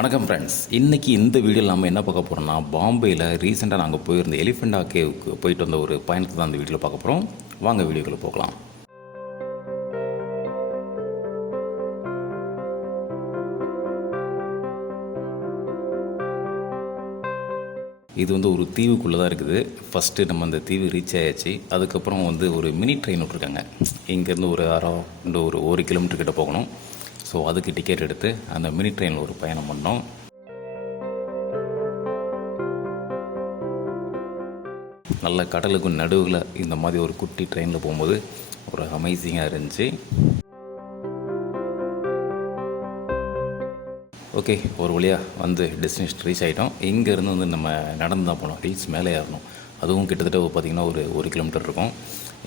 வணக்கம் ஃப்ரெண்ட்ஸ். இன்றைக்கி இந்த வீடியோவில் நம்ம என்ன பார்க்க போகிறோம்னா, பாம்பேயில் ரீசெண்டாக நாங்கள் போயிருந்த எலிஃபெண்டா கேவுக்கு போயிட்டு வந்த ஒரு பயணத்தை தான் அந்த வீடியோவில் பார்க்க போகிறோம். வாங்க வீடியோக்குள்ளே போகலாம். இது ஒரு தீவுக்குள்ளே தான் இருக்குது. ஃபஸ்ட்டு நம்ம அந்த தீவு ரீச் ஆயாச்சு. அதுக்கப்புறம் ஒரு மினி ட்ரெயின் விட்ருக்காங்க. இங்கேருந்து ஒரு 1 கிலோமீட்டர் கிட்ட போகணும். ஸோ அதுக்கு டிக்கெட் எடுத்து அந்த மினி ட்ரெயினில் ஒரு பயணம் பண்ணோம். நல்ல கடலுக்கு நடுவில் இந்த மாதிரி ஒரு குட்டி ட்ரெயினில் போகும்போது ஒரு அமேசிங்காக இருந்துச்சு. ஓகே, ஒரு வழியாக டெஸ்டினேஷன் ரீச் ஆகிட்டோம். இங்கேருந்து நம்ம நடந்து தான் போனோம். ஹில்ஸ் மேலே ஏறணும். அதுவும் கிட்டத்தட்ட பார்த்திங்கன்னா ஒரு 1 கிலோமீட்டர் இருக்கும்.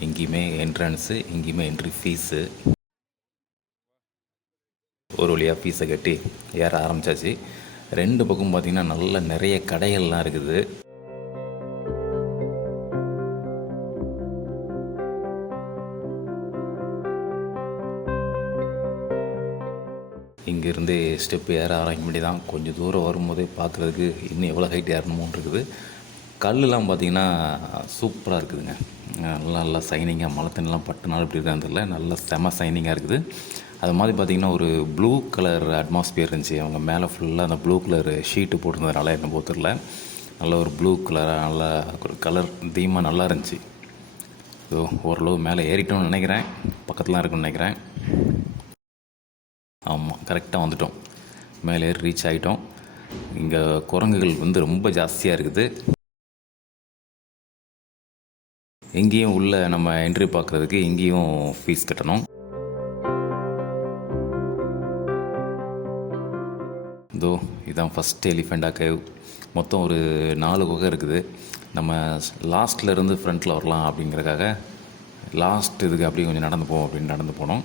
எங்கேயுமே என்ட்ரன்ஸு, எங்கேயுமே என்ட்ரி ஃபீஸு. ஒரு வழியாக ஃபீஸை கட்டி ஏற ஆரம்பித்தாச்சு. 2 பக்கம் பார்த்திங்கன்னா நிறைய கடைகள்லாம் இருக்குது. இங்கேருந்து ஸ்டெப்பு ஏற ஆரம்பிக்க வேண்டி தான். கொஞ்சம் தூரம் வரும்போதே பார்க்குறதுக்கு இன்னும் எவ்வளோ ஹைட் ஏறணுமோன்னு இருக்குது. கல்லுலாம் பார்த்திங்கன்னா சூப்பராக இருக்குதுங்க. நல்லா சைனிங்காக, மழை தண்ணிலாம் பட்டுனாலும் இப்படி இருக்கான்னு தெரியல, நல்லா செம சைனிங்காக இருக்குது. அது மாதிரி பார்த்திங்கன்னா ஒரு ப்ளூ கலர் அட்மாஸ்பியர் இருந்துச்சு. அவங்க மேலே ஃபுல்லாக அந்த ப்ளூ கலர் ஷீட்டு போட்டிருந்ததுனால என்ன போத்திரல, நல்ல ஒரு ப்ளூ கலராக நல்லா ஒரு கலர் தீமாக நல்லா இருந்துச்சு. ஸோ ஓரளவு மேலே ஏறிட்டோம்னு நினைக்கிறேன். பக்கத்தில் இருக்குன்னு நினைக்கிறேன். ஆமாம், கரெக்டாக வந்துட்டோம். மேலே ஏறி ரீச் ஆகிட்டோம். இங்கே குரங்குகள் ரொம்ப ஜாஸ்தியாக இருக்குது. எங்கேயும் உள்ள நம்ம என்ட்ரி பார்க்குறதுக்கு எங்கேயும் ஃபீஸ் கட்டணும். இதுதான் ஃபஸ்ட்டு எலிஃபெண்டா கேவ். மொத்தம் ஒரு 4 குகை இருக்குது. நம்ம லாஸ்ட்லேருந்து ஃப்ரண்ட்டில் வரலாம் அப்படிங்கிறதுக்காக லாஸ்ட் இதுக்கு அப்படியே கொஞ்சம் நடந்து போவோம் அப்படின்னு நடந்து போனோம்.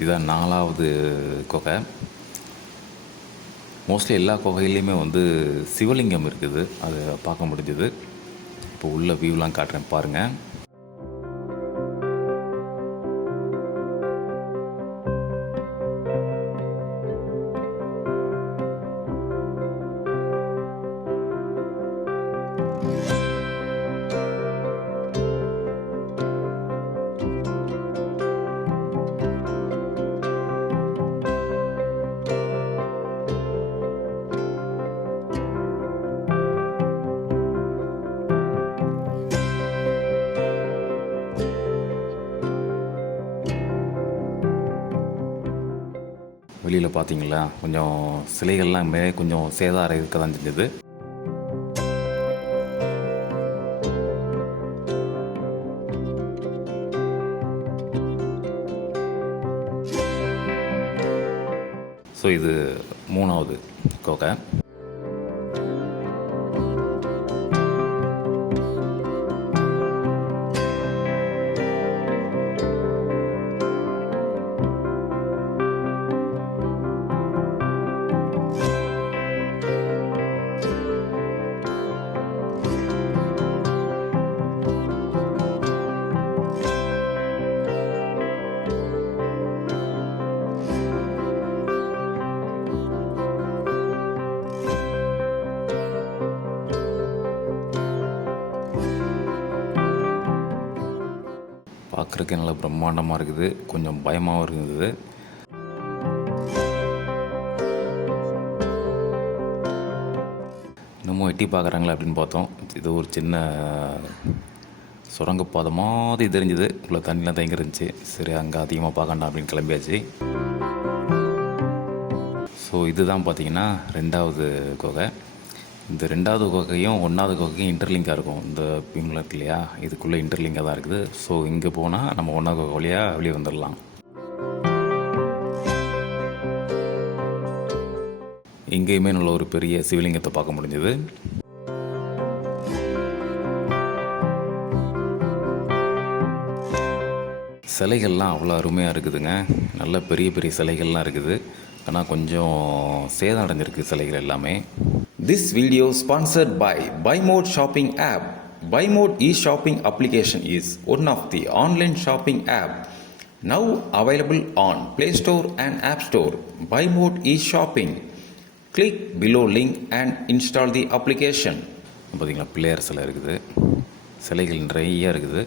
இதுதான் 4வது குகை. மோஸ்ட்லி எல்லா குகையிலையுமே சிவலிங்கம் இருக்குது. அதை பார்க்க முடிஞ்சுது. இப்போ உள்ள வியூலாம் காட்டுறேன் பாருங்கள். வெளியில் பார்த்தீங்களா, கொஞ்சம் சிலைகள்லாம் கொஞ்சம் சேதாரம் இருக்க தான் செஞ்சது. ஸோ இது 3வது குகை. பார்க்குறதுக்கு நல்லா பிரம்மாண்டமாக இருக்குது. கொஞ்சம் பயமாகவும் இருந்தது. இன்னமும் எட்டி பார்க்குறாங்களா அப்படின்னு பார்த்தோம். இது ஒரு சின்ன சுரங்கப்பாதை மாதிரி தெரிஞ்சுது. உள்ள தண்ணிலாம் தேங்கி இருந்துச்சு. சரி, அங்கே அதிகமாக பார்க்கண்டாம் அப்படின்னு கிளம்பியாச்சு. ஸோ இதுதான் பார்த்திங்கன்னா 2வது குகை. இந்த 2வது குகையும் 1வது குகையும் இன்டர்லிங்காக இருக்கும். இந்த பீம்ல இருக்கு இல்லையா, இதுக்குள்ளே இன்டர்லிங்காக தான் இருக்குது. ஸோ இங்கே போனால் நம்ம 1வது குகை வழியாக வெளியே வந்துடலாம். இங்கேயுமே நல்ல ஒரு பெரிய சிவலிங்கத்தை பார்க்க முடிஞ்சது. சிலைகள்லாம் அவ்வளோ அருமையாக இருக்குதுங்க. நல்ல பெரிய பெரிய சிலைகள்லாம் இருக்குது. ஆனால் கொஞ்சம் சேதம் அடைஞ்சிருக்கு சிலைகள் எல்லாமே. This video sponsored by BuyMode shopping app. BuyMode e-shopping application is one of the online shopping app Now available on Play Store and App Store. Buy mode is shopping. Click below link and install the application. பார்த்தீங்களா பிள்ளையார் சிலை இருக்குது, சிலைகள் நிறைய இருக்குது.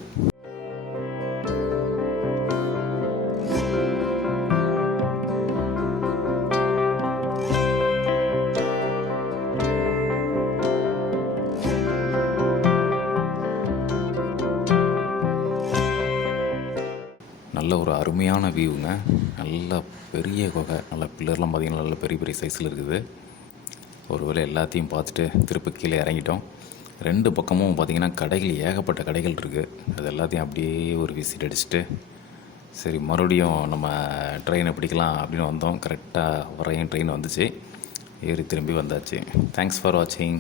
நல்ல ஒரு அருமையான வியூங்க. நல்ல பெரிய குகை, நல்ல பில்லர்லாம் பார்த்திங்கன்னா நல்ல பெரிய பெரிய சைஸில் இருக்குது. ஒரு வேளை எல்லாத்தையும் பார்த்துட்டு திருப்பி கீழே இறங்கிட்டோம். 2 பக்கமும் பார்த்திங்கன்னா கடைகள், ஏகப்பட்ட கடைகள் இருக்குது. அது எல்லாத்தையும் அப்படியே ஒரு விசிட் அடிச்சுட்டு சரி மறுபடியும் நம்ம ட்ரெயினை பிடிக்கலாம் அப்படின்னு வந்தோம். கரெக்டாக வரையும் ட்ரெயின் வந்துச்சு, ஏறி திரும்பி வந்தாச்சு. தேங்க்ஸ் ஃபார் வாட்சிங்.